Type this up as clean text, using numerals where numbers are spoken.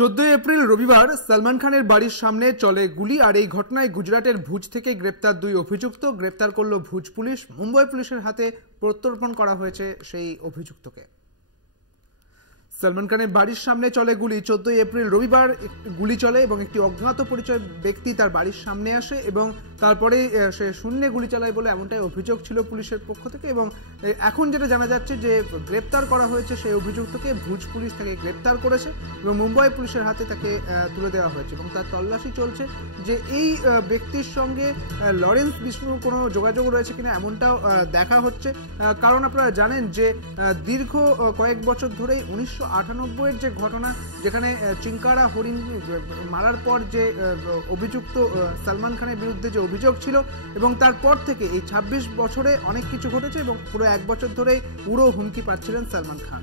14 April রবিবার সলমান খানের বাড়ির সামনে চলে গুলি আর এই ঘটনায় গুজরাটের ভুজ থেকে গ্রেপ্তার দুই অভিযুক্ত গ্রেপ্তার করল ভুজ পুলিশ। মুম্বাই পুলিশের হাতে প্রত্যর্পণ করা হয়েছে সেই অভিযুক্তকে। সলমান খানের বাড়ির সামনে চলে গুলি। 14 এপ্রিল রবিবার গুলি চলে এবং একটি অজ্ঞাত পরিচয় ব্যক্তি তার বাড়ির সামনে আসে এবং তারপরে সে শূন্যে গুলি চালায় বলে এমনটাই অভিযোগ ছিল পুলিশের পক্ষ থেকে। এবং এখন যেটা জানা যাচ্ছে যে গ্রেপ্তার করা হয়েছে সেই অভিযুক্তকে। ভুজ পুলিশ তাকে গ্রেপ্তার করেছে এবং মুম্বাই পুলিশের হাতে তাকে তুলে দেওয়া হয়েছে এবং তার তল্লাশি চলছে যে এই ব্যক্তির সঙ্গে লরেন্স বিষ্ণুর কোনো যোগাযোগ রয়েছে কিনা এমনটাও দেখা হচ্ছে। কারণ আপনারা জানেন যে দীর্ঘ কয়েক বছর ধরেই 1998-এর যে ঘটনা, যেখানে চিঙ্কারা হরিণ মারার পর যে অভিযুক্ত সলমান খানের বিরুদ্ধে যে অভিযোগ ছিল এবং তারপর থেকে এই 26 বছরে অনেক কিছু ঘটেছে এবং পুরো এক বছর ধরেই পুরো হুমকি পাচ্ছিলেন সলমান খান।